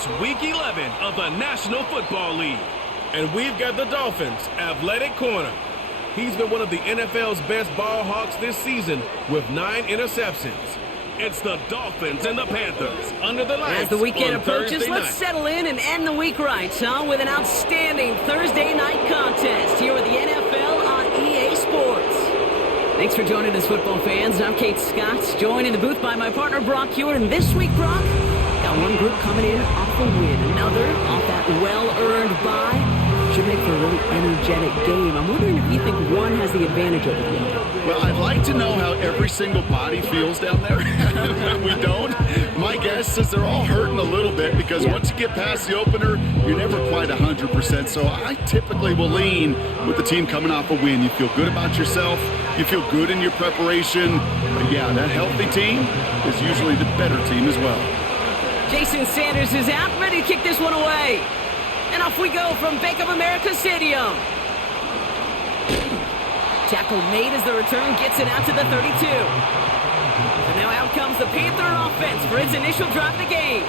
It's Week 11 of the National Football League. And we've got the Dolphins' athletic corner. He's been one of the NFL's best ball hawks this season with 9 interceptions. It's the Dolphins and the Panthers under the lights. As the weekend approaches, Thursday let's night. settle in and end the week right, huh? With an outstanding Thursday night contest here with the NFL on EA Sports. Thanks for joining us, football fans. I'm Kate Scott, joined in the booth by my partner, Brock Hewitt. And this week, Brock, got one group coming in off a win, another off that well-earned bye. Should make for a really energetic game. I'm wondering if you think one has the advantage over the other. Well, I'd like to know how every single body feels down there. We don't. My guess is they're all hurting a little bit because once you get past the opener, you're never quite 100%. So I typically will lean with the team coming off a win. You feel good about yourself. You feel good in your preparation. But yeah, that healthy team is usually the better team as well. Jason Sanders is out, ready to kick this one away. And off we go from Bank of America Stadium. Tackle made as the return gets it out to the 32. So now out comes the Panther offense for its initial drive of the game.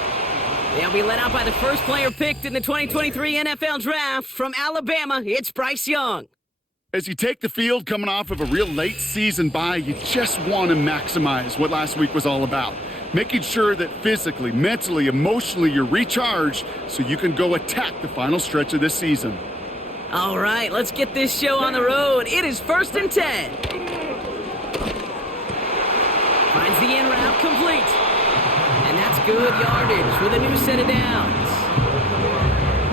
They'll be led out by the first player picked in the 2023 NFL Draft from Alabama. It's Bryce Young. As you take the field coming off of a real late season bye, you just want to maximize what last week was all about. Making sure that physically, mentally, emotionally, you're recharged so you can go attack the final stretch of this season. All right, let's get this show on the road. It is 1st and 10. Finds the in route complete. And that's good yardage with a new set of downs.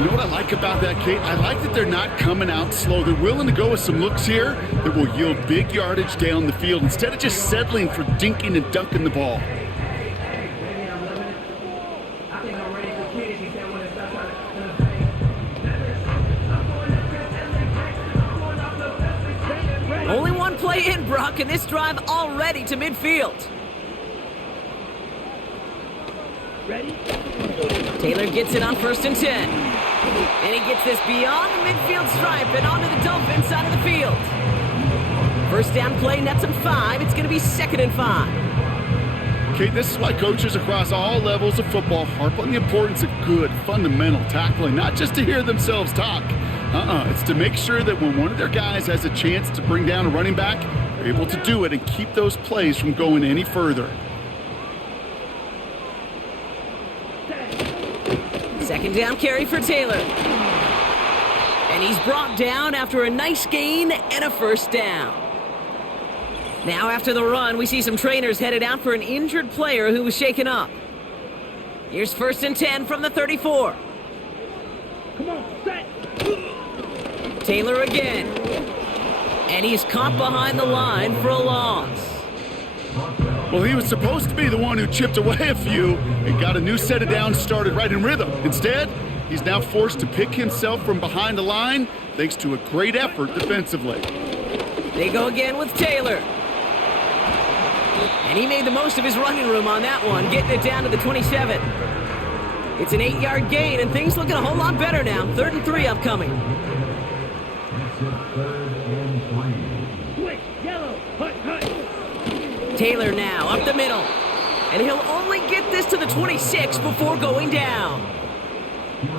You know what I like about that, Kate? I like that they're not coming out slow. They're willing to go with some looks here that will yield big yardage down the field instead of just settling for dinking and dunking the ball. Only one play in, Brock, and this drive already to midfield. Ready? Taylor gets it on 1st and 10. And he gets this beyond the midfield stripe and onto the Dolphins side of the field. First down play, nets him 5. It's going to be 2nd and 5. Okay, this is why coaches across all levels of football harp on the importance of good, fundamental tackling, not just to hear themselves talk. It's to make sure that when one of their guys has a chance to bring down a running back, they're able to do it and keep those plays from going any further. 2nd down carry for Taylor. And he's brought down after a nice gain and a 1st down. Now after the run, we see some trainers headed out for an injured player who was shaken up. Here's 1st and 10 from the 34. Come on, set. Taylor again. And he's caught behind the line for a loss. Well, he was supposed to be the one who chipped away a few and got a new set of downs started right in rhythm. Instead, he's now forced to pick himself from behind the line thanks to a great effort defensively. They go again with Taylor. And he made the most of his running room on that one, getting it down to the 27. It's an 8-yard gain, and things looking a whole lot better now. 3rd and 3 upcoming. Taylor now up the middle. And he'll only get this to the 26 before going down.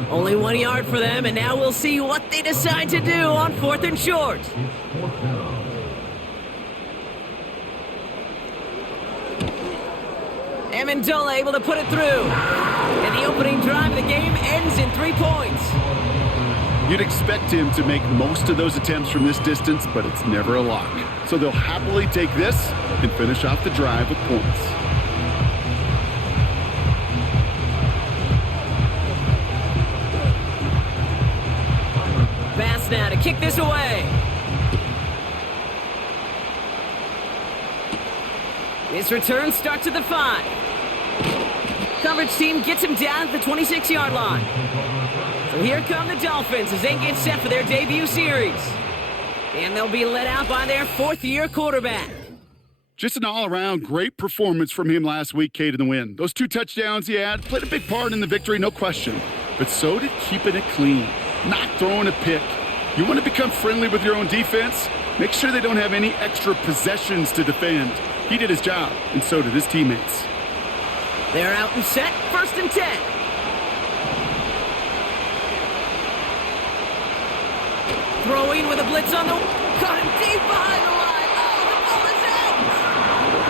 Only 1 yard for them, and now we'll see what they decide to do on 4th and short. Amendola able to put it through. And the opening drive of the game ends in 3 points. You'd expect him to make most of those attempts from this distance, but it's never a lock. So they'll happily take this and finish off the drive with points. Pass now to kick this away. This return starts at the 5. Coverage team gets him down at the 26-yard line. So here come the Dolphins as they get set for their debut series. And they'll be led out by their 4th-year quarterback. Just an all-around great performance from him last week, Kate, in the win. Those 2 touchdowns he had played a big part in the victory, no question. But so did keeping it clean, not throwing a pick. You want to become friendly with your own defense? Make sure they don't have any extra possessions to defend. He did his job, and so did his teammates. They're out and set, 1st and 10. Throwing with a blitz on the... Got him deep behind the line. Oh, the ball is out.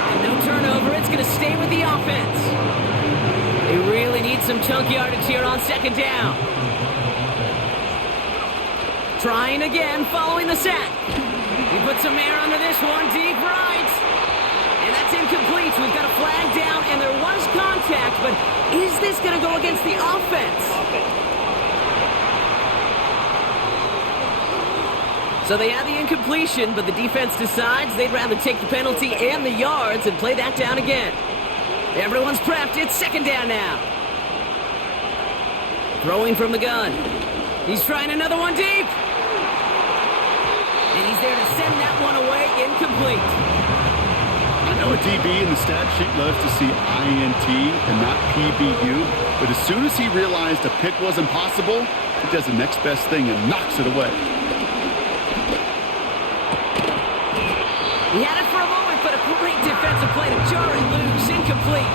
And no turnover. It's going to stay with the offense. They really need some chunk yardage here on second down. Trying again, following the sack. He put some air under this one, deep right. And that's incomplete. We've got a flag down, and there was contact, but is this going to go against the offense? So they had the incompletion, but the defense decides they'd rather take the penalty and the yards and play that down again. Everyone's prepped. It's second down now. Throwing from the gun. He's trying another one deep. And he's there to send that one away, incomplete. I know a DB in the stat sheet loves to see INT and not PBU, but as soon as he realized a pick wasn't possible, he does the next best thing and knocks it away. He had it for a moment, but a great defensive play to jar it loose, incomplete.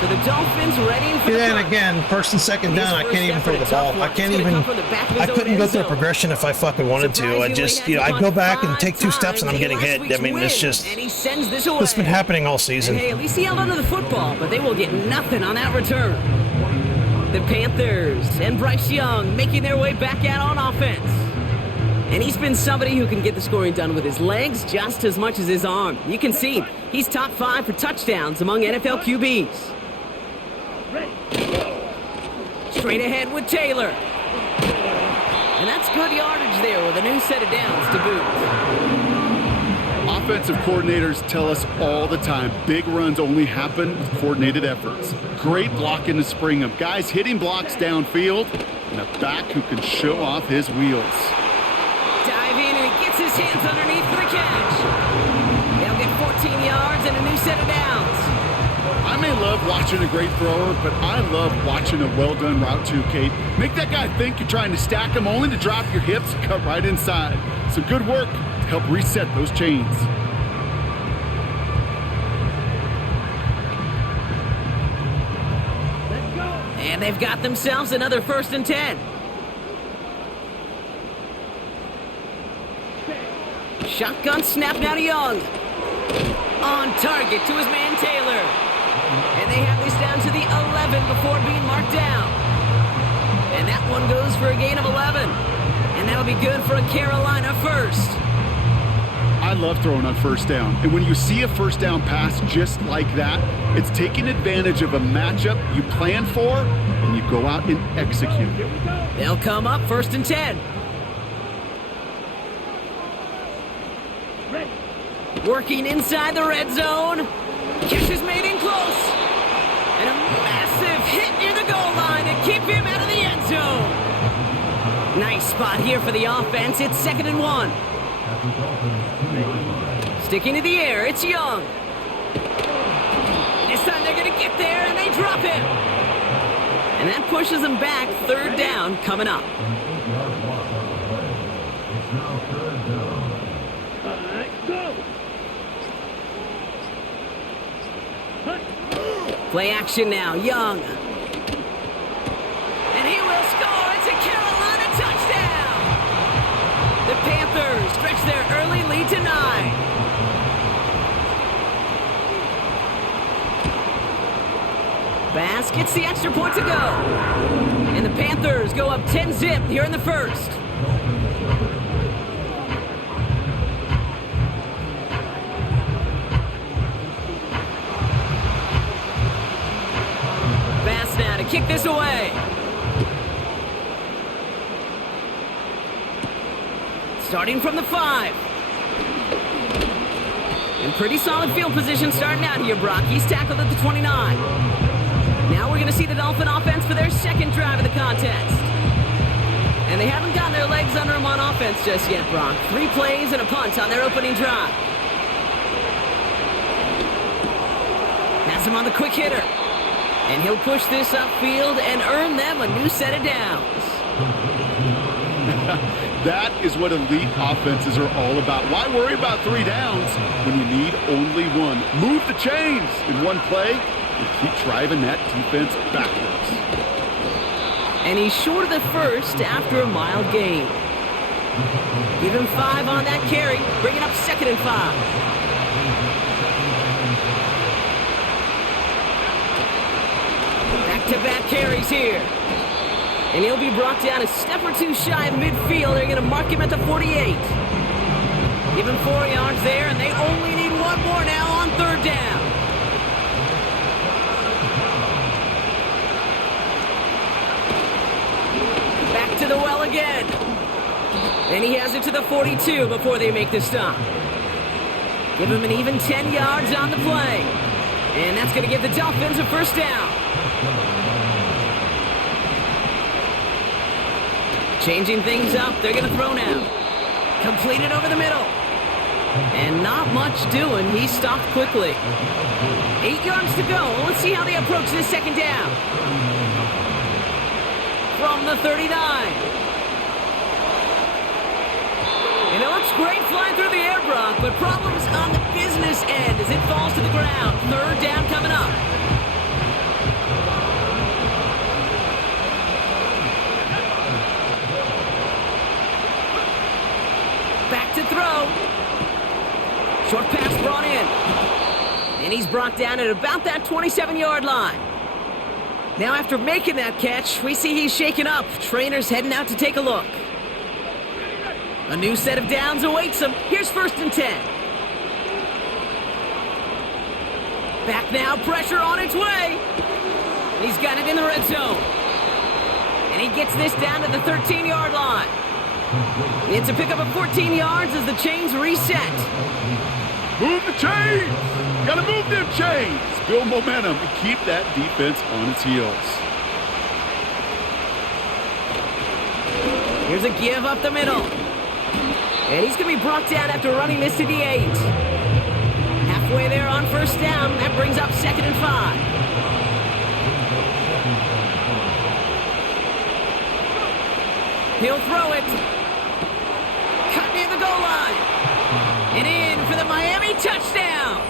So the Dolphins ready for the then punt. again, first and second down, I can't even throw the ball. I couldn't go through a progression if I fucking wanted to. I just, I go back and take 2 steps and I'm getting hit. I mean, it's just, this has been happening all season. Hey, at least he held onto the football, but they will get nothing on that return. The Panthers and Bryce Young making their way back out on offense. And he's been somebody who can get the scoring done with his legs just as much as his arm. You can see he's top 5 for touchdowns among NFL QBs. Straight ahead with Taylor. And that's good yardage there with a new set of downs to boot. Offensive coordinators tell us all the time, big runs only happen with coordinated efforts. Great blocking to spring them. Guys hitting blocks downfield, and a back who can show off his wheels. Diving, and he gets his hands underneath for the catch. They'll get 14 yards and a new set of downs. I may love watching a great thrower, but I love watching a well-done route too, Kate. Make that guy think you're trying to stack him only to drop your hips and cut right inside. So good work to help reset those chains. And they've got themselves another 1st and 10. Shotgun snap now to Young. On target to his man Taylor. And they have this down to the 11 before being marked down. And that one goes for a gain of 11. And that'll be good for a Carolina first. I love throwing on first down. And when you see a first down pass just like that, it's taking advantage of a matchup you plan for, and you go out and execute. They'll come up 1st and 10. Working inside the red zone. Catch is made in close. And a massive hit near the goal line to keep him out of the end zone. Nice spot here for the offense. It's 2nd and 1. Sticking to the air, it's Young. This time they're going to get there, and they drop him. And that pushes them back. 3rd down coming up. Play action now, Young. And he will score. It's a Carolina touchdown. The Panthers stretch their early lead to 9. Bass gets the extra point to go. And the Panthers go up 10-zip here in the 1st. Now to kick this away. Starting from the 5. And pretty solid field position starting out here, Brock. He's tackled at the 29. Now we're going to see the Dolphin offense for their 2nd drive of the contest. And they haven't gotten their legs under them on offense just yet, Brock. 3 plays and a punt on their opening drive. Has him on the quick hitter. And he'll push this upfield and earn them a new set of downs. That is what elite offenses are all about. Why worry about 3 downs when you need only 1? Move the chains in one play and keep driving that defense backwards. And he's short of the 1st after a mild gain. Give him 5 on that carry, bringing up 2nd and 5. Back-to-back carries here. And he'll be brought down a step or two shy of midfield. They're going to mark him at the 48. Give him 4 yards there, and they only need 1 more now on 3rd down. Back to the well again. And he has it to the 42 before they make the stop. Give him an even 10 yards on the play. And that's going to give the Dolphins a 1st down. Changing things up, they're going to throw now. Completed over the middle. And not much doing. He stopped quickly. 8 yards to go. Let's see how they approach this 2nd down. From the 39. And it looks great flying through the air, Brock, but problems on the business end as it falls to the ground. 3rd down coming up. Back to throw. Short pass brought in. And he's brought down at about that 27-yard line. Now after making that catch, we see he's shaken up. Trainer's heading out to take a look. A new set of downs awaits him. Here's 1st and 10. Back now, pressure on its way. He's got it in the red zone. And he gets this down to the 13-yard line. It's a pickup of 14 yards as the chains reset. Move the chains! Gotta move them chains! Build momentum and keep that defense on its heels. Here's a give up the middle. And he's going to be brought down after running this to the 8. Halfway there on 1st down. That brings up 2nd and 5. He'll throw it. Cut near the goal line. And in for the Miami touchdown.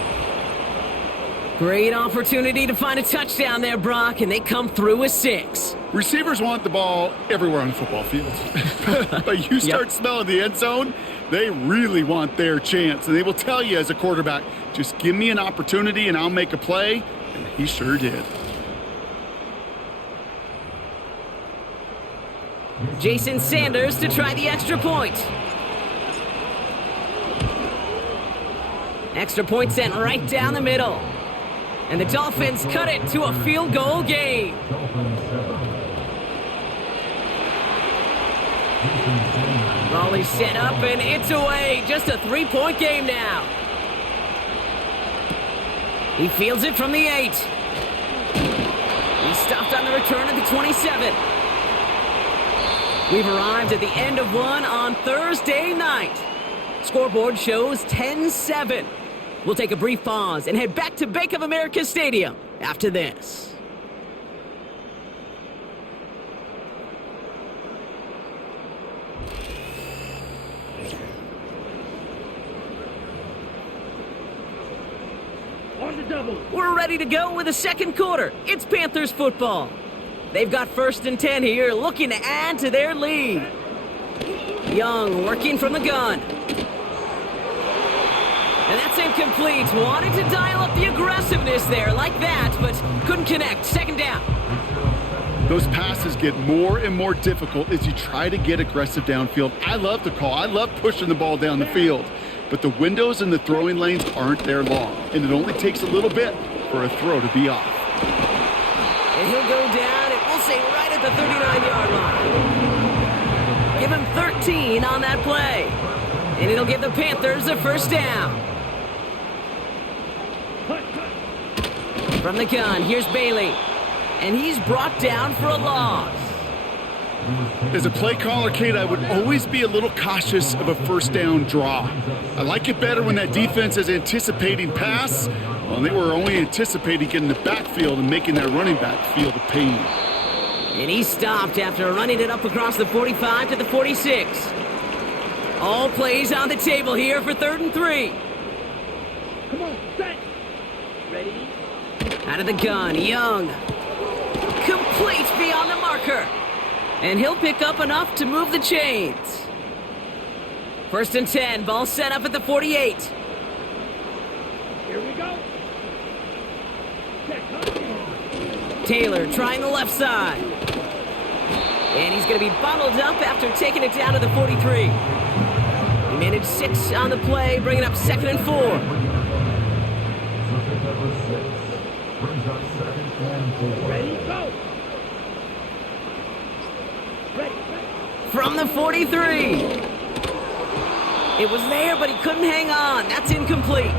Great opportunity to find a touchdown there, Brock, and they come through with 6. Receivers want the ball everywhere on the football field. But you start smelling the end zone, they really want their chance. And they will tell you as a quarterback, just give me an opportunity and I'll make a play. And he sure did. Jason Sanders to try the extra point. Extra point sent right down the middle. And the Dolphins cut it to a field goal game. Ball set up and it's away. Just a 3-point game now. He fields it from the 8. He stopped on the return at the 27. We've arrived at the end of one on Thursday night. Scoreboard shows 10-7. We'll take a brief pause and head back to Bank of America Stadium after this. We're ready to go with the 2nd quarter. It's Panthers football. They've got 1st and 10 here, looking to add to their lead. Young working from the gun. And that's incomplete. Wanted to dial up the aggressiveness there like that, but couldn't connect. 2nd down. Those passes get more and more difficult as you try to get aggressive downfield. I love the call. I love pushing the ball down the field. But the windows in the throwing lanes aren't there long. And it only takes a little bit for a throw to be off. And he'll go down, and we'll say right at the 39-yard line. Give him 13 on that play. And it'll give the Panthers a 1st down. From the gun, here's Bailey. And he's brought down for a loss. As a play caller, Kate, I would always be a little cautious of a 1st down draw. I like it better when that defense is anticipating pass. Well, they were only anticipating getting the backfield and making that running back feel the pain. And he stopped after running it up across the 45 to the 46. All plays on the table here for 3rd and 3. Come on, set. Ready? Out of the gun, Young. Complete beyond the marker. And he'll pick up enough to move the chains. First and 10, ball set up at the 48. Here we go. Taylor trying the left side. And he's going to be bottled up after taking it down to the 43. Minute 6 on the play, bringing up 2nd and 4. Ready, go. Ready. From the 43. It was there, but he couldn't hang on. That's incomplete.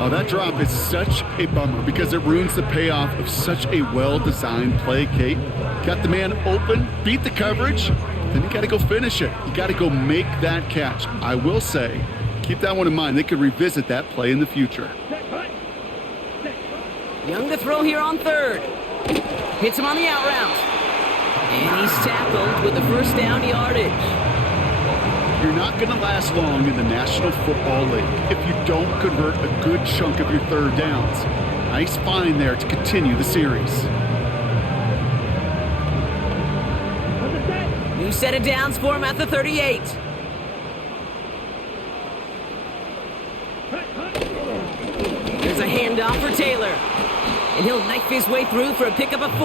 Oh, that drop is such a bummer because it ruins the payoff of such a well-designed play, Kate. Got the man open, beat the coverage, then you got to go finish it. You got to go make that catch. I will say, keep that one in mind. They could revisit that play in the future. Young to throw here on 3rd. Hits him on the out route. And he's tackled with the first down yardage. You're not going to last long in the National Football League if you don't convert a good chunk of your 3rd downs. Nice find there to continue the series. New set of downs for him at the 38. There's a handoff for Taylor. And he'll knife his way through for a pickup of 4.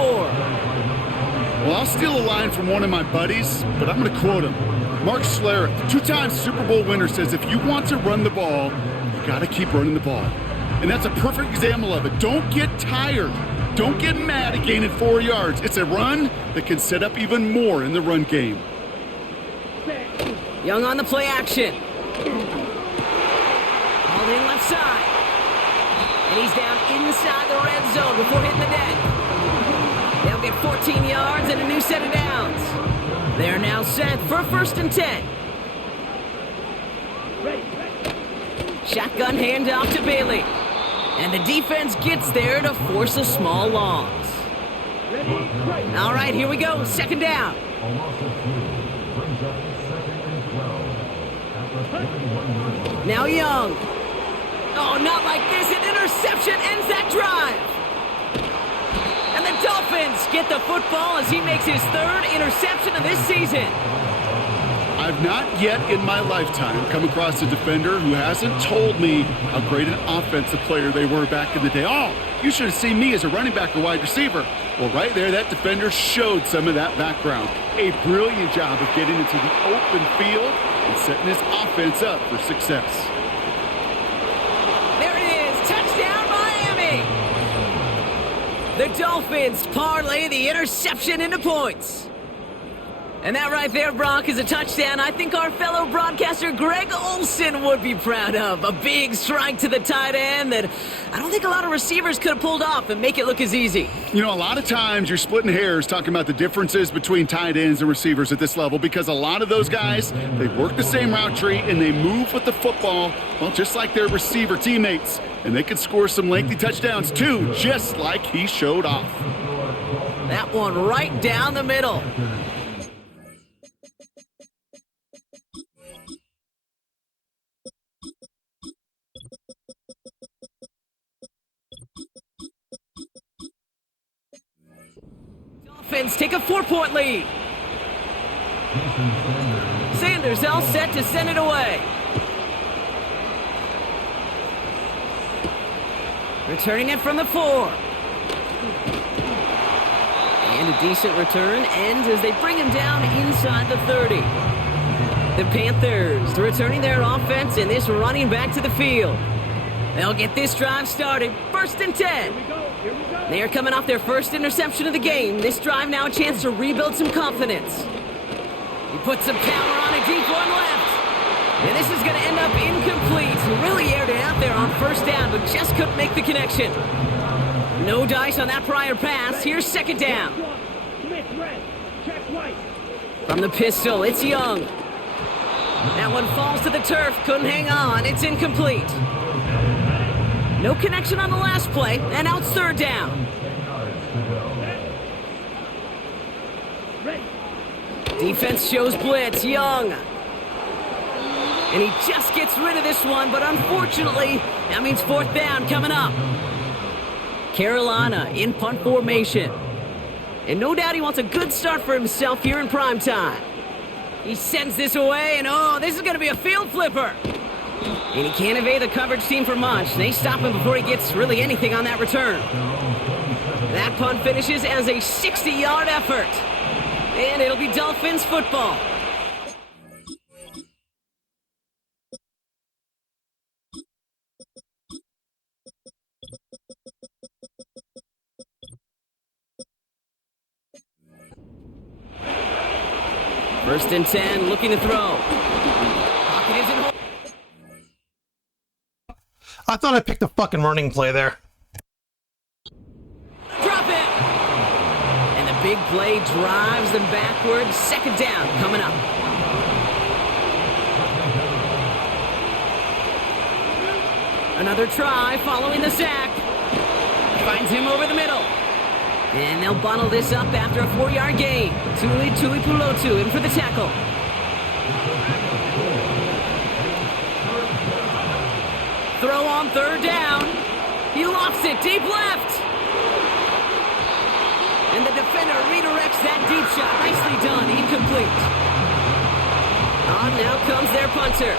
Well, I'll steal a line from one of my buddies, but I'm going to quote him. Mark Schlereth, 2-time Super Bowl winner, says if you want to run the ball, you got to keep running the ball. And that's a perfect example of it. Don't get tired. Don't get mad at gaining 4 yards. It's a run that can set up even more in the run game. Young on the play action. Called in left side. And he's down inside the red zone before hitting the deck. They'll get 14 yards and a new set of downs. They're now set for 1st and 10. Shotgun handoff to Bailey. And the defense gets there to force a small loss. All right, here we go. 2nd down. Now Young. Oh, not like this. An interception ends that drive. And the Dolphins get the football as he makes his 3rd interception of this season. I've not yet in my lifetime come across a defender who hasn't told me how great an offensive player they were back in the day. Oh, you should have seen me as a running back or wide receiver. Well, right there, that defender showed some of that background. A brilliant job of getting into the open field and setting his offense up for success. There it is. Touchdown, Miami. The Dolphins parlay the interception into points. And that right there, Brock, is a touchdown I think our fellow broadcaster Greg Olsen would be proud of. A big strike to the tight end that I don't think a lot of receivers could have pulled off and make it look as easy. You know, a lot of times you're splitting hairs talking about the differences between tight ends and receivers at this level because a lot of those guys, they work the same route tree and they move with the football, well, just like their receiver teammates. And they can score some lengthy touchdowns too, just like he showed off. That one right down the middle. Dolphins take a 4-point lead. Sanders all set to send it away. Returning it from the 4. And a decent return ends as they bring him down inside the 30. The Panthers returning their offense and this running back to the field. They'll get this drive started. 1st and 10. They are coming off their first interception of the game. This drive now a chance to rebuild some confidence. He puts some power on a deep one left. And this is going to end up incomplete. He really aired it out there on 1st down, but just couldn't make the connection. No dice on that prior pass. Here's 2nd down. From the pistol, it's Young. That one falls to the turf. Couldn't hang on. It's incomplete. No connection on the last play, and now it's 3rd down. Defense shows blitz. Young. And he just gets rid of this one, but unfortunately, that means 4th down coming up. Carolina in punt formation. And no doubt he wants a good start for himself here in prime time. He sends this away, and oh, this is going to be a field flipper. And he can't evade the coverage team for much. They stop him before he gets really anything on that return. That punt finishes as a 60-yard effort. And it'll be Dolphins football. First and 10, looking to throw. Pocket isn't. I thought I picked a fucking running play there. Drop it! And the big play drives them backwards. Second down coming up. Another try following the sack. Finds him over the middle. And they'll bottle this up after a 4-yard gain. Tuli Pulotu in for the tackle. Throw on third down. He lofts it deep left. And the defender redirects that deep shot. Nicely done. Incomplete. On now comes their punter.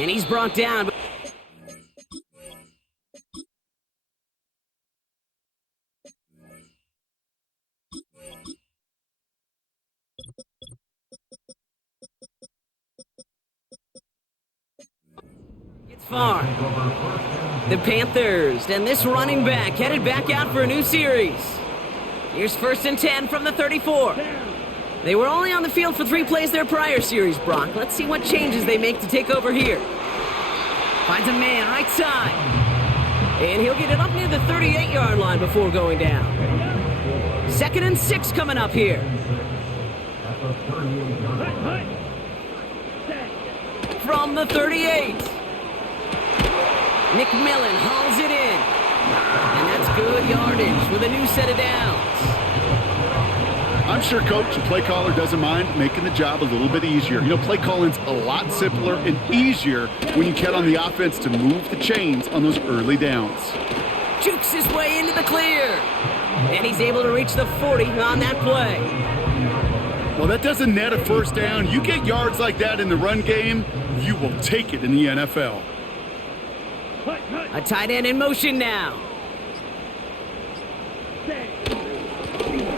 And he's brought down. It's far. The Panthers and this running back headed back out for a new series. Here's first and 10 from the 34. They were only on the field for 3 plays their prior series, Brock. Let's see what changes they make to take over here. Finds a man right side. And he'll get it up near the 38-yard line before going down. 2nd and 6 coming up here. From the 38. McMillan hauls it in. And that's good yardage with a new set of downs. I'm sure coach and play caller doesn't mind making the job a little bit easier. You know, play calling's a lot simpler and easier when you count on the offense to move the chains on those early downs. Jukes his way into the clear. And he's able to reach the 40 on that play. Well, that doesn't net a first down. You get yards like that in the run game, you will take it in the NFL. A tight end in motion now.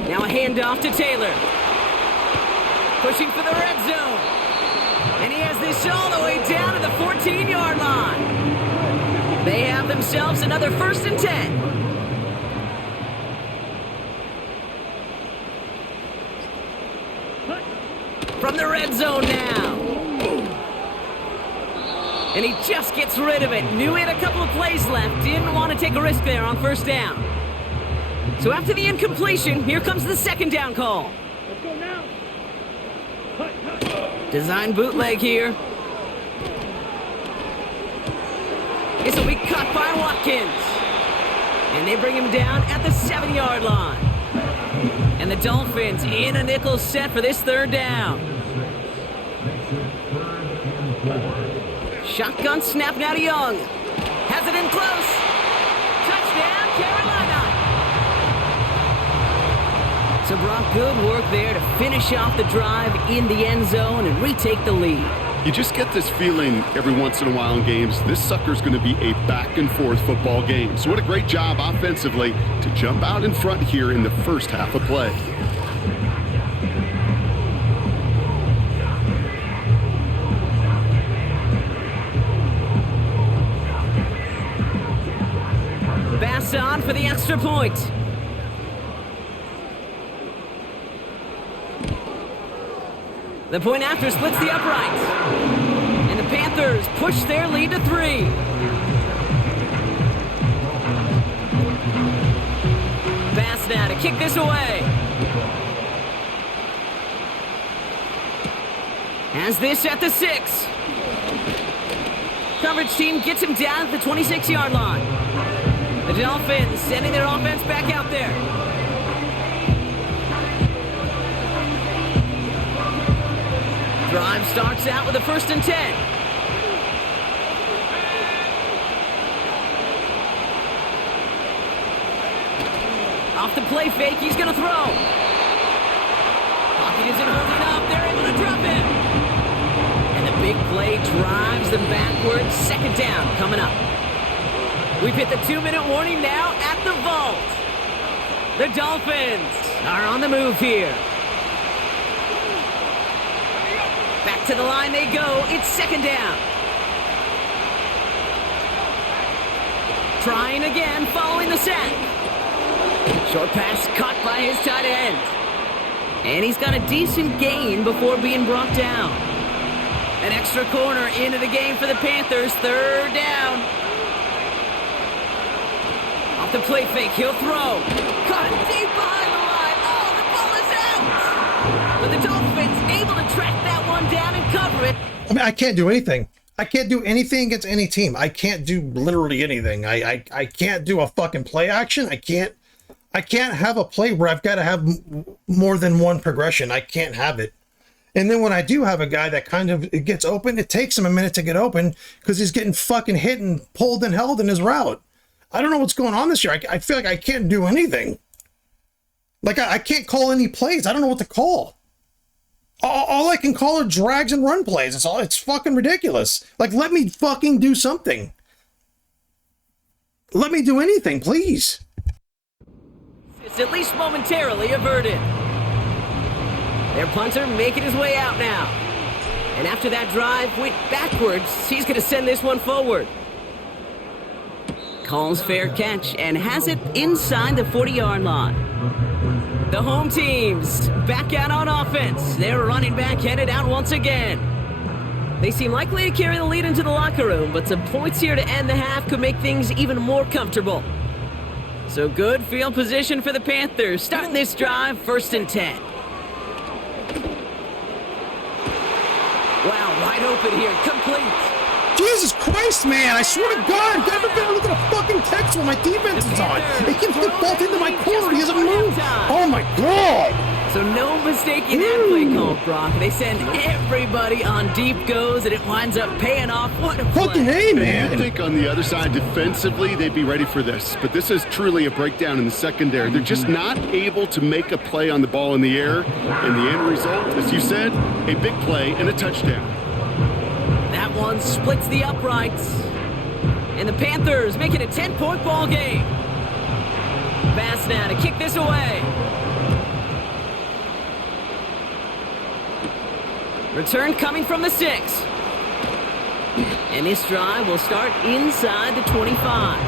Now a handoff to Taylor. Pushing for the red zone. And he has this all the way down to the 14-yard line. They have themselves another 1st and 10. From the red zone now. And he just gets rid of it. Knew he had a couple of plays left. Didn't want to take a risk there on first down. So after the incompletion, here comes the 2nd down call. Let's go now. Design bootleg here. This will be cut by Watkins. And they bring him down at the 7-yard line. And the Dolphins in a nickel set for this 3rd down. Shotgun snap now to Young. Has it in close. Touchdown, Carolina. So Brock, good work there to finish off the drive in the end zone and retake the lead. You just get this feeling every once in a while in games, this sucker's going to be a back-and-forth football game. So what a great job offensively to jump out in front here in the first half of play. Bass on for the extra point. The point after splits the uprights. And the Panthers push their lead to 3. Bass now to kick this away. Has this at the 6. Coverage team gets him down at the 26-yard line. The Dolphins sending their offense back out there. Drive starts out with a 1st and 10. play fake. He's going to throw. Pocket isn't holding up. They're able to drop him. And the big play drives them backwards. Second down coming up. We've hit the 2-minute warning now at the vault. The Dolphins are on the move here. Back to the line they go. It's second down. Trying again following the sack. Short pass caught by his tight end. And he's got a decent gain before being brought down. An extra corner into the game for the Panthers. Third down. Off the play fake, he'll throw. Caught it deep behind the line. Oh, the ball is out. But the Dolphins able to track that one down and cover it. I mean, I can't do anything. I can't do anything against any team. I can't do literally anything. I can't do a fucking play action. I can't have a play where I've got to have more than one progression. I can't have it. And then when I do have a guy that kind of it gets open, it takes him a minute to get open because he's getting fucking hit and pulled and held in his route. I don't know what's going on this year. I feel like I can't do anything. Like I can't call any plays. I don't know what to call. All I can call are drags and run plays. It's fucking ridiculous. Like, let me fucking do something. Let me do anything, please. It's at least momentarily averted. Their punter making his way out now. And after that drive went backwards, he's going to send this one forward. Calls fair catch and has it inside the 40-yard line. The home teams back out on offense. Their running back headed out once again. They seem likely to carry the lead into the locker room, but some points here to end the half could make things even more comfortable. So good field position for the Panthers. Starting this drive, 1st and 10. Wow, wide open here, complete. Jesus Christ, man, I swear to God, I've never been looking at a fucking text when my defense is on. He keeps getting bumped into my corner, he doesn't move. Oh my God. So no mistaking that play call, Brock. They send everybody on deep goes, and it winds up paying off. What a play. Fucking A, man. I think on the other side, defensively, they'd be ready for this. But this is truly a breakdown in the secondary. They're just not able to make a play on the ball in the air. And the end result, as you said, a big play and a touchdown. That one splits the uprights. And the Panthers make it a 10-point ball game. Pass now to kick this away. Return coming from the 6. And this drive will start inside the 25.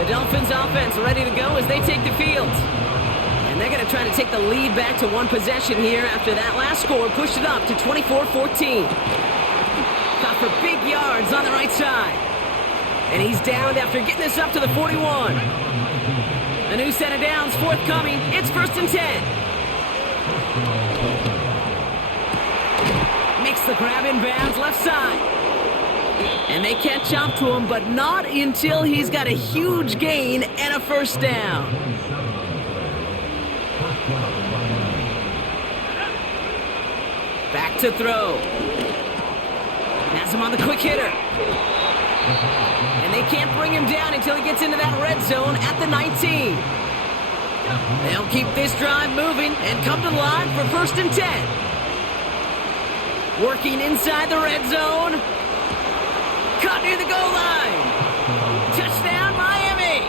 The Dolphins offense ready to go as they take the field. And they're going to try to take the lead back to one possession here after that last score pushed it up to 24-14. Caught for big yards on the right side. And he's downed after getting this up to the 41. A new set of downs forthcoming. It's 1st and 10. Makes the grab in bounds left side. And they catch up to him, but not until he's got a huge gain and a 1st down. Back to throw. Has him on the quick hitter. And they can't bring him down until he gets into that red zone at the 19. They'll keep this drive moving and come to the line for 1st and 10. Working inside the red zone. Caught near the goal line. Touchdown, Miami.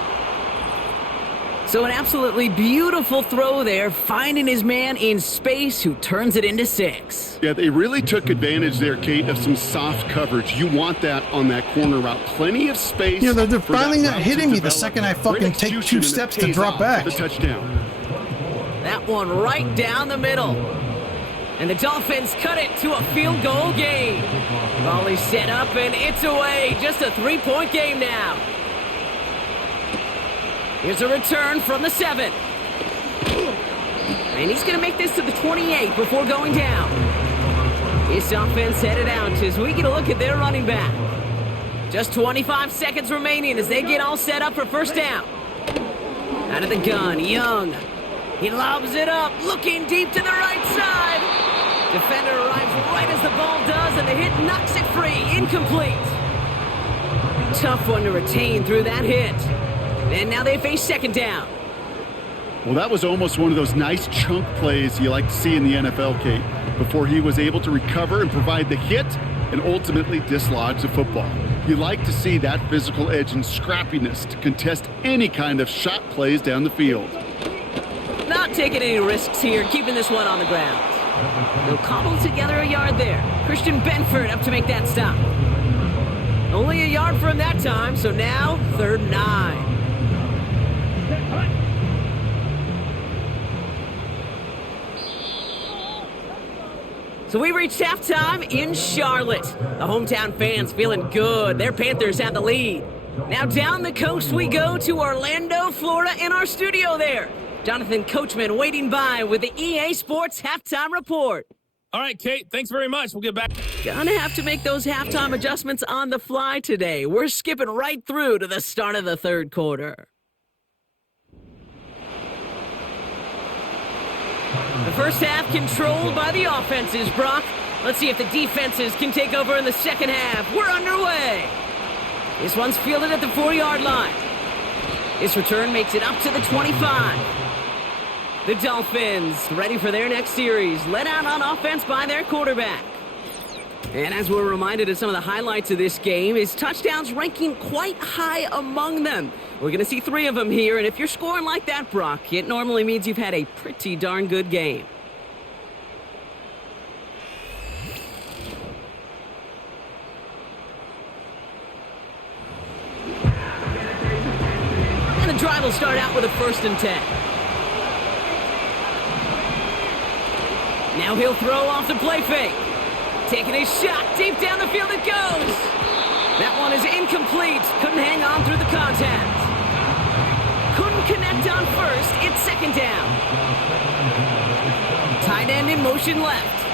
So an absolutely beautiful throw there, finding his man in space who turns it into 6. Yeah, they really took advantage there, Kate, of some soft coverage. You want that on that corner route. Plenty of space. You know, they're finally not hitting me the second I fucking take 2 steps to drop back. The touchdown. That one right down the middle. And the Dolphins cut it to a field goal game. Volley set up and it's away. Just a 3-point game now. Here's a return from the 7. And he's going to make this to the 28 before going down. This offense headed out as we get a look at their running back. Just 25 seconds remaining as they get all set up for 1st down. Out of the gun, Young. He lobs it up, looking deep to the right side. Defender arrives right as the ball does, and the hit knocks it free. Incomplete. Tough one to retain through that hit. And now they face 2nd down. Well, that was almost one of those nice chunk plays you like to see in the NFL, Kate, before he was able to recover and provide the hit and ultimately dislodge the football. You like to see that physical edge and scrappiness to contest any kind of shot plays down the field. Not taking any risks here, keeping this one on the ground. They'll cobble together a yard there. Christian Benford up to make that stop. Only a yard for him that time, so now 3rd and 9. So we reached halftime in Charlotte. The hometown fans feeling good. Their Panthers have the lead. Now down the coast we go to Orlando, Florida, in our studio there. Jonathan Coachman waiting by with the EA Sports Halftime Report. All right, Kate, thanks very much. We'll get back. Gonna have to make those halftime adjustments on the fly today. We're skipping right through to the start of the 3rd quarter. The first half controlled by the offenses, Brock. Let's see if the defenses can take over in the second half. We're underway. This one's fielded at the 4-yard line. This return makes it up to the 25. The Dolphins ready for their next series, led out on offense by their quarterback. And as we're reminded of some of the highlights of this game, his touchdowns ranking quite high among them. We're going to see 3 of them here, and if you're scoring like that, Brock, it normally means you've had a pretty darn good game. And the drive will start out with a 1st and 10. Now he'll throw off the play fake. Taking a shot deep down the field it goes. That one is incomplete. Couldn't hang on through the contact. Couldn't connect on 1st. It's 2nd down. Tight end in motion left.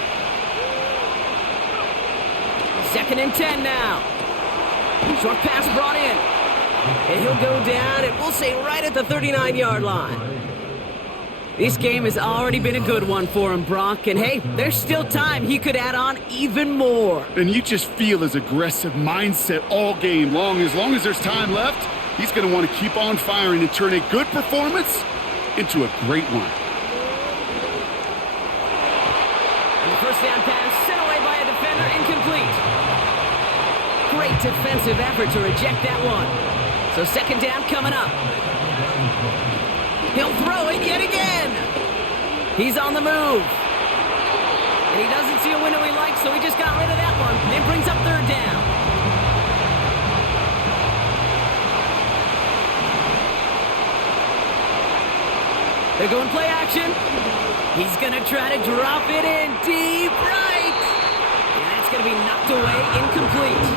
2nd and 10 now. Short pass brought in. And he'll go down, and we'll say right at the 39-yard line. This game has already been a good one for him, Brock. And hey, there's still time. He could add on even more. And you just feel his aggressive mindset all game long. As long as there's time left, he's going to want to keep on firing and turn a good performance into a great one. And the first down pass sent away by a defender, incomplete. Great defensive effort to reject that one. So 2nd down coming up. He'll throw it yet again. He's on the move. And he doesn't see a window he likes, so he just got rid of that one. It brings up 3rd down. They're going play action. He's going to try to drop it in deep right. And that's going to be knocked away, incomplete.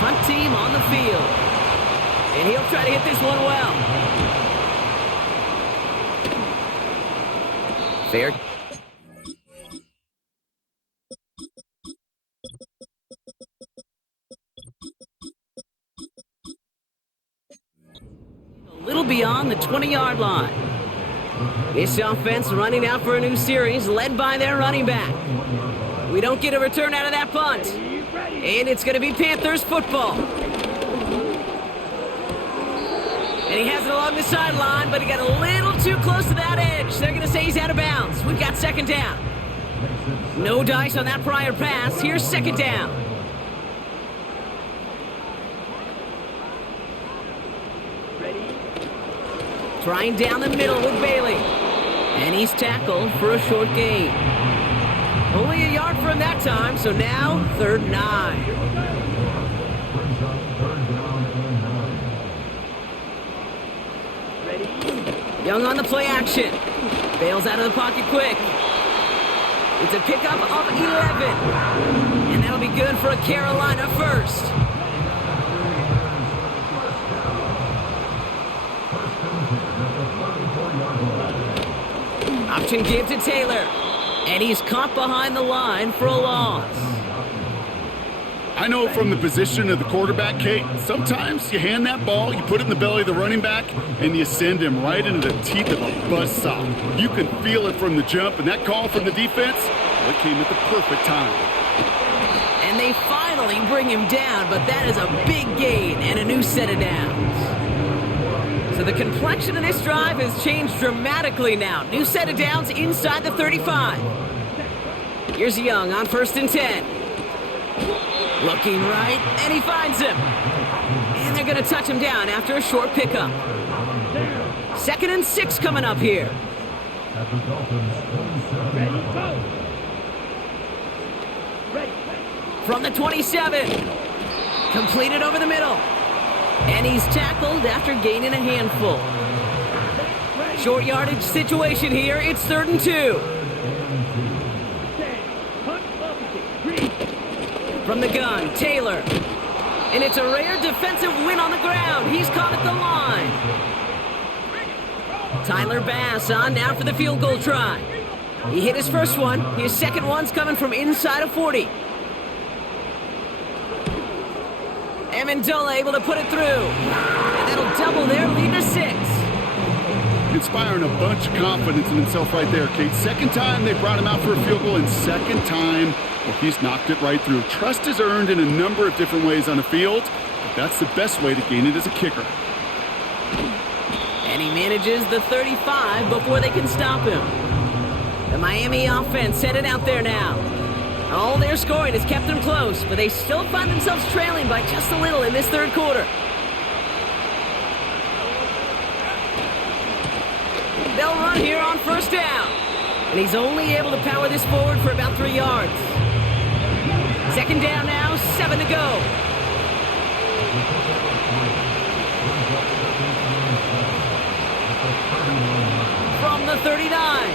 Punt team on the field. And he'll try to hit this one well. Fair. A little beyond the 20-yard line. This offense running out for a new series, led by their running back. We don't get a return out of that punt. And it's going to be Panthers football. And he has it along the sideline, but he got a little too close to that edge. They're going to say he's out of bounds. We've got 2nd down. No dice on that prior pass. Here's 2nd down. Trying down the middle with Bailey. And he's tackled for a short gain. Only a yard for him that time, so now 3rd and 9. Young on the play action. Bails out of the pocket quick. It's a pickup of 11. And that'll be good for a Carolina 1st. Option give to Taylor. And he's caught behind the line for a loss. I know from the position of the quarterback, Kate, sometimes you hand that ball, you put it in the belly of the running back, and you send him right into the teeth of a buzzsaw. You can feel it from the jump, and that call from the defense, well, it came at the perfect time. And they finally bring him down, but that is a big gain and a new set of downs. So the complexion of this drive has changed dramatically now. New set of downs inside the 35. Here's Young on 1st and 10. Looking right, and he finds him. And they're going to touch him down after a short pickup. 2nd and 6 coming up here. Ready, go. Ready. From the 27. Completed over the middle. And he's tackled after gaining a handful. Short yardage situation here. It's 3rd and 2. Punt opposite. From the gun, Taylor. And it's a rare defensive win on the ground. He's caught at the line. Tyler Bass on now for the field goal try. He hit his first one. His second one's coming from inside of 40. Amendola able to put it through. And that'll double their lead to 6. Inspiring a bunch of confidence in himself right there, Kate. Second time they brought him out for a field goal, and second time, well, he's knocked it right through. Trust is earned in a number of different ways on the field, but that's the best way to gain it as a kicker. And he manages the 35 before they can stop him. The Miami offense headed out there now. All their scoring has kept them close, but they still find themselves trailing by just a little in this 3rd quarter. They'll run here on 1st down. And he's only able to power this forward for about 3 yards. 2nd down now, 7 to go. From the 39.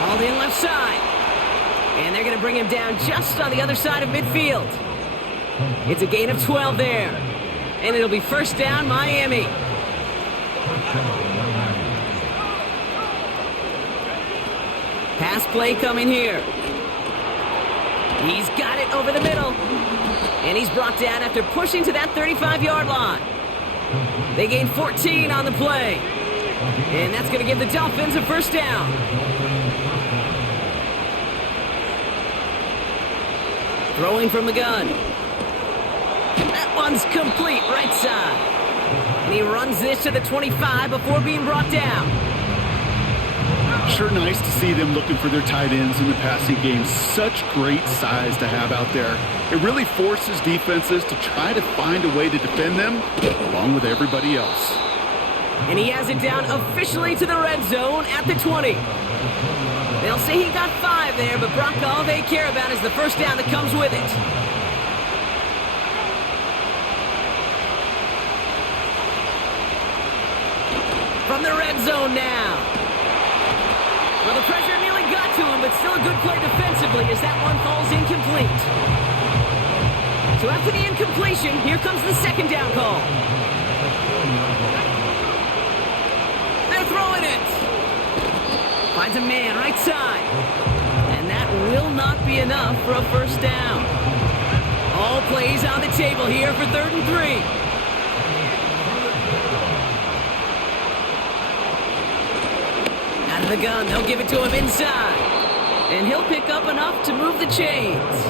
Hauled in left side. And they're going to bring him down just on the other side of midfield. It's a gain of 12 there. And it'll be 1st down, Miami. Pass play coming here. He's got it over the middle. And he's brought down after pushing to that 35-yard line. They gain 14 on the play. And that's going to give the Dolphins a 1st down. Throwing from the gun. That one's complete, right side. And he runs this to the 25 before being brought down. Sure nice to see them looking for their tight ends in the passing game. Such great size to have out there. It really forces defenses to try to find a way to defend them along with everybody else. And he has it down officially to the red zone at the 20. They'll say he got 5 there, but Brock, all they care about is the 1st down that comes with it. From the red zone now. Well, the pressure nearly got to him, but still a good play defensively as that one falls incomplete. So after the incompletion, here comes the 2nd down call. They're throwing it. Finds a man right side. And that will not be enough for a 1st down. All plays on the table here for 3rd and 3. Out of the gun, they'll give it to him inside. And he'll pick up enough to move the chains.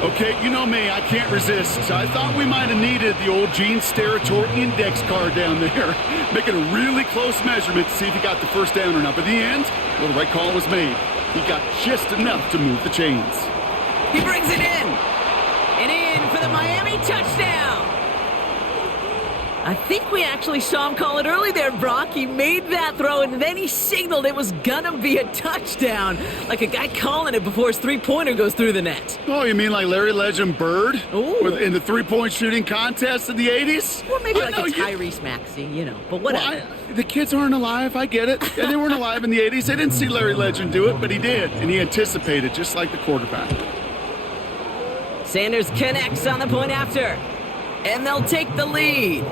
Okay, you know me, I can't resist. So I thought we might have needed the old Gene Steratore index card down there, making a really close measurement to see if he got the 1st down or not. But in the end, well, the right call was made. He got just enough to move the chains. He brings it in. And in for the Miami touchdown. I think we actually saw him call it early there, Brock. He made that throw, and then he signaled it was gonna be a touchdown. Like a guy calling it before his 3-pointer goes through the net. Oh, you mean like Larry Legend Bird? Ooh. In the 3-point shooting contest in the 80s? Or maybe like a Tyrese Maxey, you know, but whatever. Well, the kids aren't alive, I get it. And they weren't alive in the 80s. They didn't see Larry Legend do it, but he did. And he anticipated, just like the quarterback. Sanders connects on the point after. And they'll take the lead.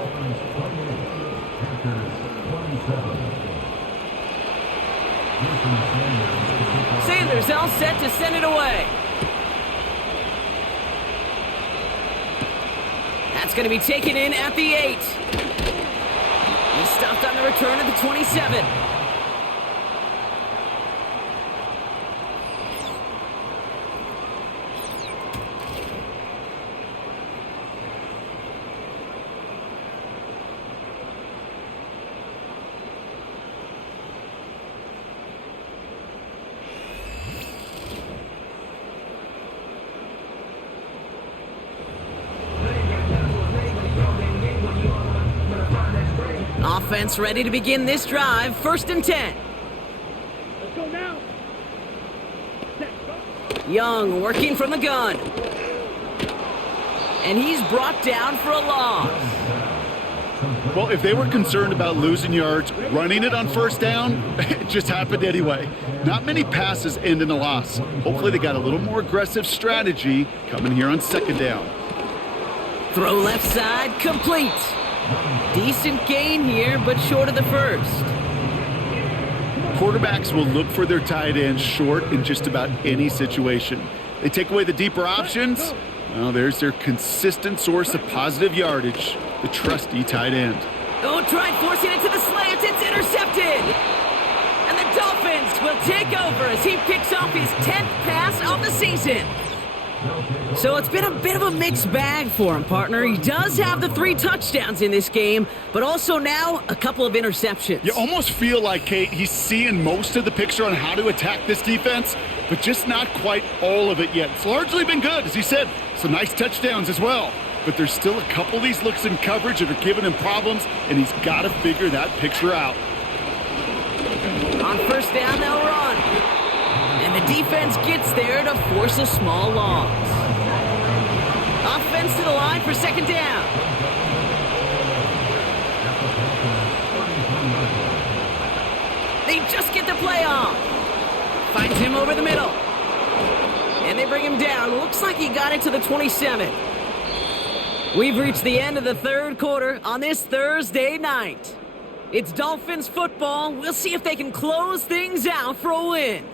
Sanders all set to send it away. That's going to be taken in at the 8. He's stopped on the return at the 27. offense ready to begin this drive. 1st and 10. Let's go now. Set, go. Young working from the gun. And he's brought down for a loss. Well, if they were concerned about losing yards, running it on 1st down, it just happened anyway. Not many passes end in a loss. Hopefully they got a little more aggressive strategy coming here on 2nd down. Throw left side, complete. Decent gain here, but short of the 1st. Quarterbacks will look for their tight ends short in just about any situation. They take away the deeper options. Well, there's their consistent source of positive yardage, the trusty tight end. Oh, tried forcing it to the slant. It's intercepted. And the Dolphins will take over as he picks off his 10th pass of the season. So it's been a bit of a mixed bag for him, partner. He does have the 3 touchdowns in this game, but also now a couple of interceptions. You almost feel like, Kate, he's seeing most of the picture on how to attack this defense, but just not quite all of it yet. It's largely been good, as he said. Some nice touchdowns as well. But there's still a couple of these looks in coverage that are giving him problems, and he's got to figure that picture out. On 1st down, they'll run. And the defense gets there to force a small loss. Offense to the line for 2nd down. They just get the play off. Finds him over the middle. And they bring him down. Looks like he got it to the 27. We've reached the end of the 3rd quarter on this Thursday night. It's Dolphins football. We'll see if they can close things out for a win.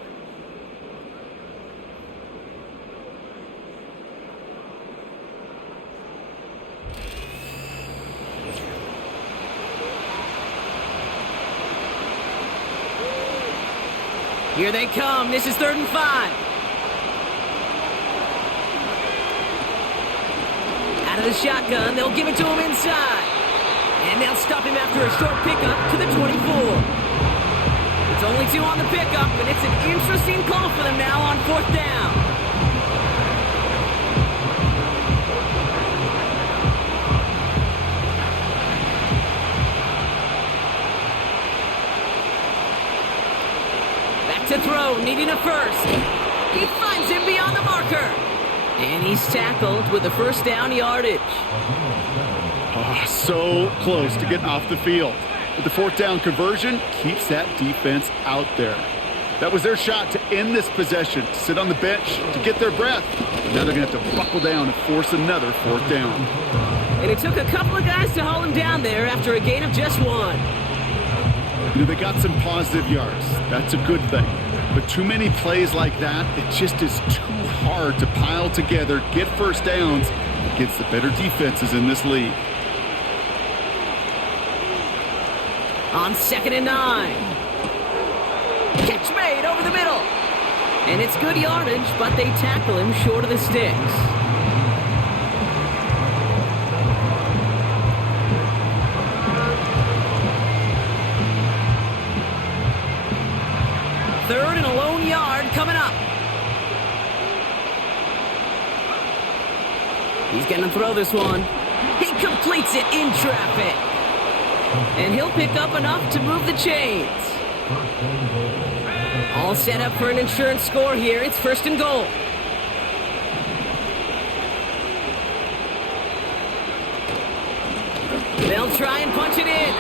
Here they come. This is 3rd and 5. Out of the shotgun, they'll give it to him inside. And they'll stop him after a short pickup to the 24. It's only 2 on the pickup, and it's an interesting call for them now on 4th down. Back to throw, needing a 1st. He finds him beyond the marker. And he's tackled with the 1st down yardage. Oh, so close to getting off the field. But the 4th down conversion keeps that defense out there. That was their shot to end this possession, to sit on the bench, to get their breath. Now they're going to have to buckle down and force another 4th down. And it took a couple of guys to haul him down there after a gain of just 1. You know, they got some positive yards. That's a good thing. But too many plays like that, it just is too hard to pile together, get 1st downs against the better defenses in this league. On 2nd and 9. Catch made over the middle. And it's good yardage, but they tackle him short of the sticks. Third and a lone yard coming up. He's going to throw this one. He completes it in traffic. And he'll pick up enough to move the chains. All set up for an insurance score here. It's 1st and goal. They'll try and punch it in.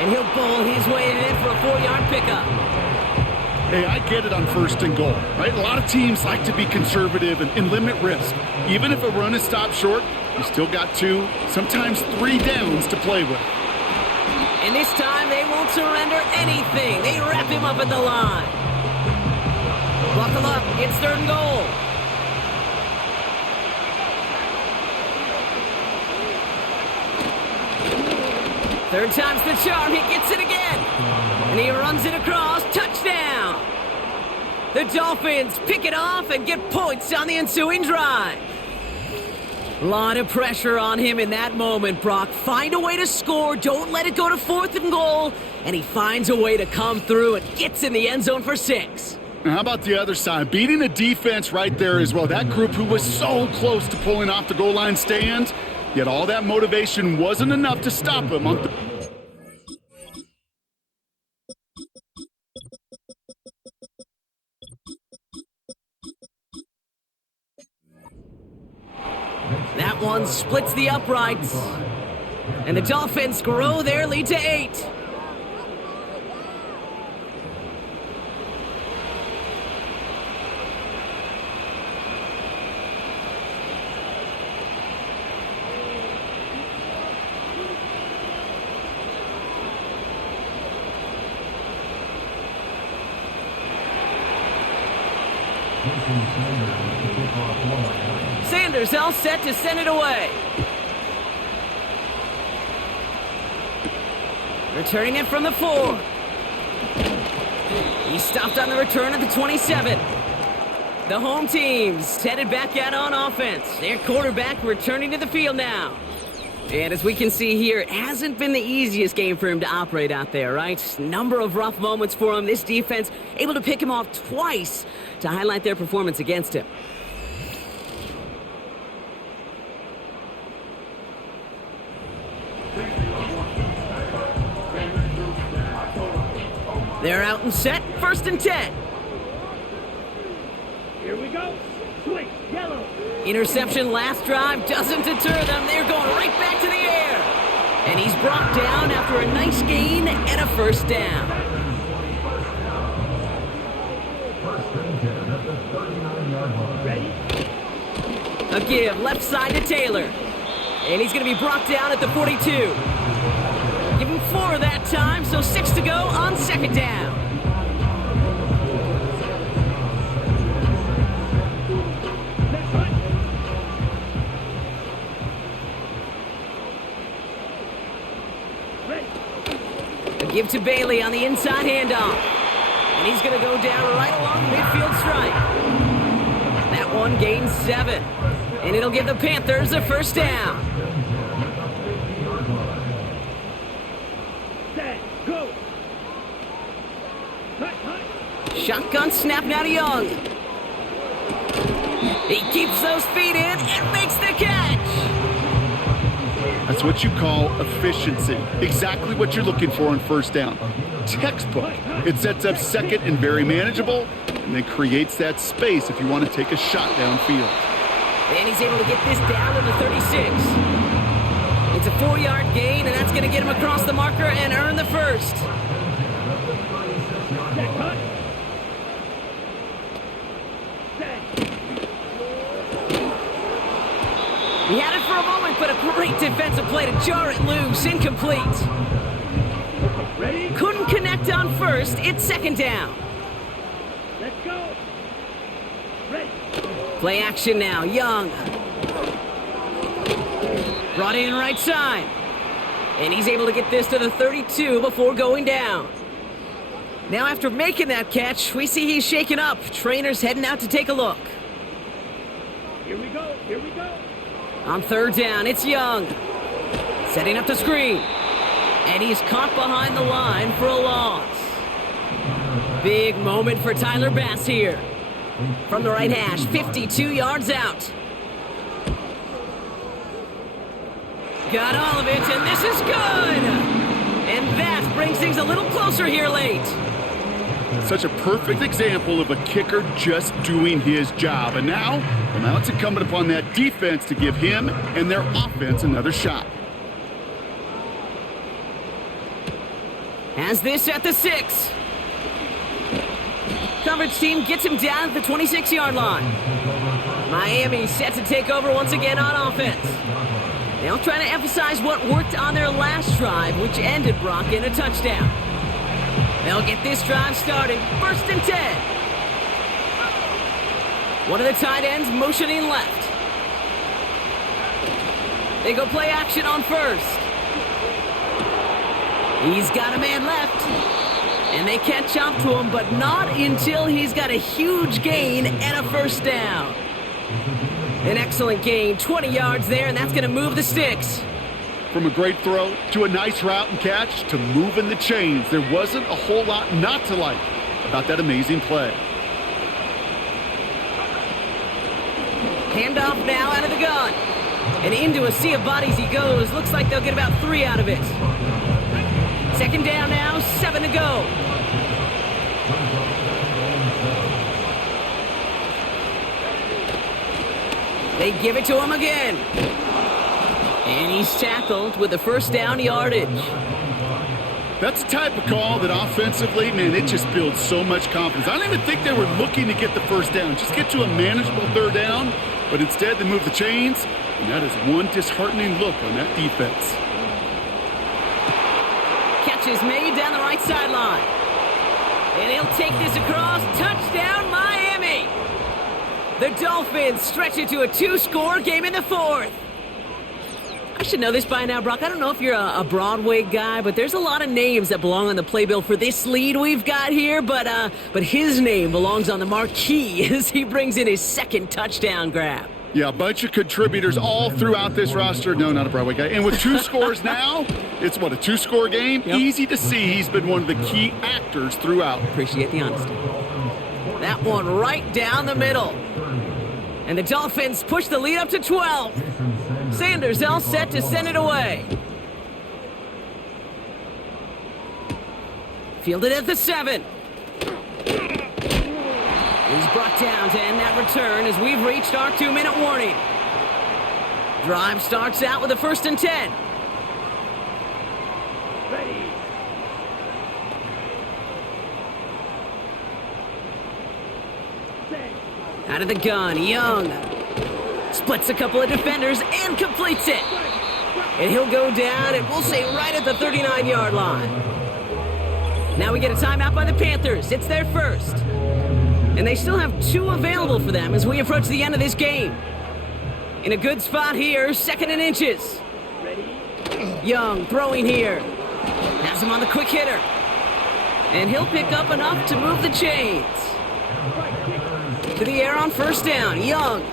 And he'll bowl his way in for a 4-yard pickup. Hey, I get it on 1st and goal, right? A lot of teams like to be conservative and limit risk. Even if a run is stopped short, you still got 2, sometimes 3 downs to play with. And this time, they won't surrender anything. They wrap him up at the line. Buckle up. It's 3rd and goal. Third time's the charm. He gets it again. And he runs it across. Touchdown. The Dolphins pick it off and get points on the ensuing drive. A lot of pressure on him in that moment, Brock. Find a way to score. Don't let it go to 4th and goal. And he finds a way to come through and gets in the end zone for 6. And how about the other side? Beating the defense right there as well. That group who was so close to pulling off the goal line stand, yet all that motivation wasn't enough to stop him. That one splits the uprights. And the Dolphins grow their lead to 8. Sanders all set to send it away. Returning it from the 4. He stopped on the return at the 27. The home team's headed back out on offense. Their quarterback returning to the field now. And as we can see here, it hasn't been the easiest game for him to operate out there, right? Number of rough moments for him. This defense able to pick him off twice to highlight their performance against him. They're out and set, 1st and 10. Here we go. Switch, yellow. Interception last drive doesn't deter them. They're going right back to the air. And he's brought down after a nice gain and a 1st down. Ready? A give left side to Taylor. And he's going to be brought down at the 42. Give him 4 that time, so 6 to go on 2nd down. A give to Bailey on the inside handoff. And he's going to go down right along the midfield stripe. That one gains 7. And it'll give the Panthers a 1st down. Set, go. Cut. Shotgun snap now to Young. He keeps those feet in and makes the catch. That's what you call efficiency. Exactly what you're looking for on 1st down. Textbook. It sets up 2nd and very manageable, and then creates that space if you want to take a shot downfield. And he's able to get this down to the 36. It's a 4-yard gain, and that's going to get him across the marker and earn the 1st. Set, cut. Set. He had it for a moment, but a great defensive play to jar it loose. Incomplete. Ready? Couldn't connect on 1st. It's 2nd down. Let's go. Ready? Play action now. Young. Brought in right side. And he's able to get this to the 32 before going down. Now after making that catch, we see he's shaken up. Trainers heading out to take a look. Here we go. Here we go. On 3rd down, it's Young. Setting up the screen. And he's caught behind the line for a loss. Big moment for Tyler Bass here. From the right hash, 52 yards out. Got all of it, and this is good! And that brings things a little closer here late. Such a perfect example of a kicker just doing his job. And now it's incumbent upon that defense to give him and their offense another shot. Has this at the 6. Coverage team gets him down at the 26-yard line. Miami set to take over once again on offense. They'll try to emphasize what worked on their last drive, which ended Brock in a touchdown. They'll get this drive started, 1st and 10. One of the tight ends motioning left. They go play action on 1st. He's got a man left. And they catch up to him, but not until he's got a huge gain and a 1st down. An excellent gain, 20 yards there, and that's going to move the sticks. From a great throw to a nice route and catch to moving the chains, there wasn't a whole lot not to like about that amazing play. Handoff now out of the gun. And into a sea of bodies he goes. Looks like they'll get about 3 out of it. 2nd down now, 7 to go. They give it to him again. And he's tackled with the first down yardage. That's the type of call that offensively, man, it just builds so much confidence. I don't even think they were looking to get the first down. Just get to a manageable third down, but instead they move the chains, and that is one disheartening look on that defense. Catch is made down the right sideline. And he'll take this across. Touchdown, Miami! The Dolphins stretch it to a 2-score game in the fourth. I should know this by now, Brock. I don't know if you're a Broadway guy, but there's a lot of names that belong on the playbill for this lead we've got here. But his name belongs on the marquee as he brings in his second touchdown grab. Yeah, a bunch of contributors all throughout this roster. No, not a Broadway guy. And with 2 scores now, it's what, a 2-score game? Yep. Easy to see he's been one of the key actors throughout. Appreciate the honesty. That one right down the middle. And the Dolphins push the lead up to 12. Sanders all set to send it away. Fielded at the 7. He's brought down to end that return as we've reached our 2-minute warning. Drive starts out with a 1st and 10. Ready. Set. Out of the gun, Young. Splits a couple of defenders and completes it. And he'll go down, and we'll say right at the 39-yard line. Now we get a timeout by the Panthers. It's their first. And they still have 2 available for them as we approach the end of this game. In a good spot here, 2nd and inches. Young throwing here. Has him on the quick hitter. And he'll pick up enough to move the chains. To the air on 1st down, Young.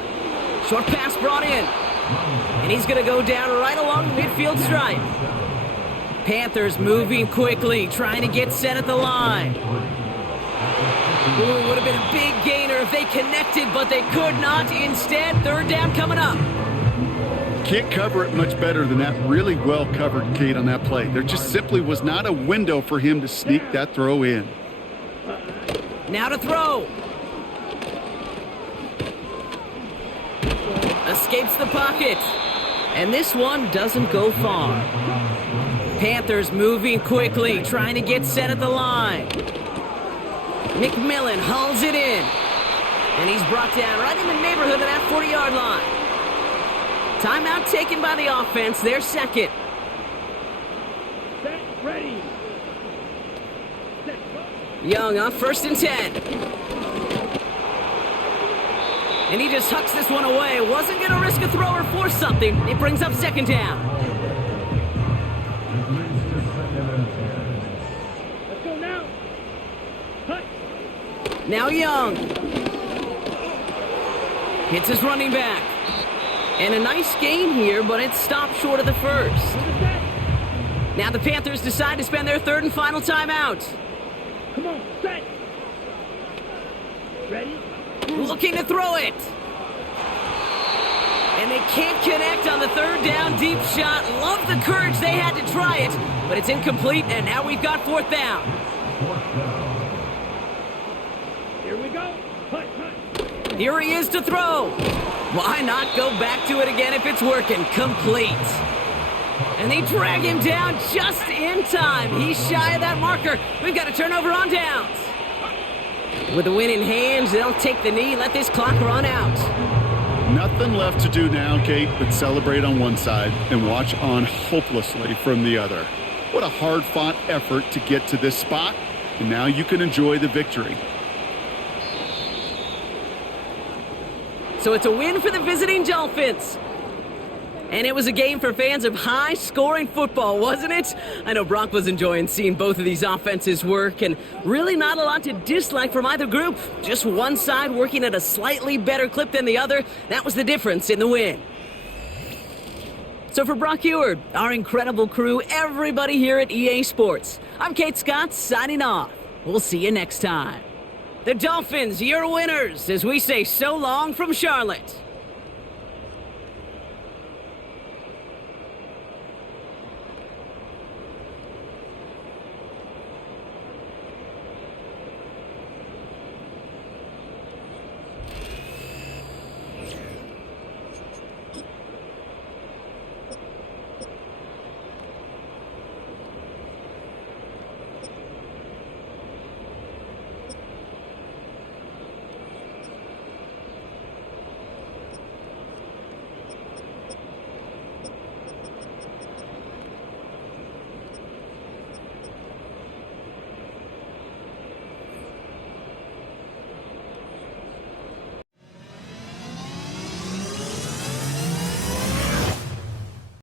Short pass brought in. And he's going to go down right along the midfield stripe. Panthers moving quickly, trying to get set at the line. Ooh, would have been a big gainer if they connected, but they could not. Instead, 3rd down coming up. Can't cover it much better than that. Really well covered, Kate, on that play. There just simply was not a window for him to sneak that throw in. Now to throw. Escapes the pocket. And this one doesn't go far. Panthers moving quickly, trying to get set at the line. McMillan hulls it in. And he's brought down right in the neighborhood of that 40-yard line. Timeout taken by the offense, their second. Set. Ready. Set. Young on 1st and 10. And he just hucks this one away. Wasn't going to risk a throw or force something. It brings up 2nd down. Let's go now. Cut. Now Young. Hits his running back. And a nice gain here, but it stopped short of the first. Now the Panthers decide to spend their 3rd and final timeout. Come on. Set. Ready. Looking to throw it. And they can't connect on the 3rd down deep shot. Love the courage they had to try it, but it's incomplete, and now we've got 4th down. Here we go. Cut. Here he is to throw. Why not go back to it again if it's working? Complete. And they drag him down just in time. He's shy of that marker. We've got a turnover on downs. With the win in hand, they'll take the knee, let this clock run out. Nothing left to do now, Kate, but celebrate on one side and watch on hopelessly from the other. What a hard-fought effort to get to this spot, and now you can enjoy the victory. So it's a win for the visiting Dolphins. And it was a game for fans of high-scoring football, wasn't it? I know Brock was enjoying seeing both of these offenses work, and really not a lot to dislike from either group. Just one side working at a slightly better clip than the other. That was the difference in the win. So for Brock Heward, our incredible crew, everybody here at EA Sports, I'm Kate Scott signing off. We'll see you next time. The Dolphins, your winners, as we say so long from Charlotte.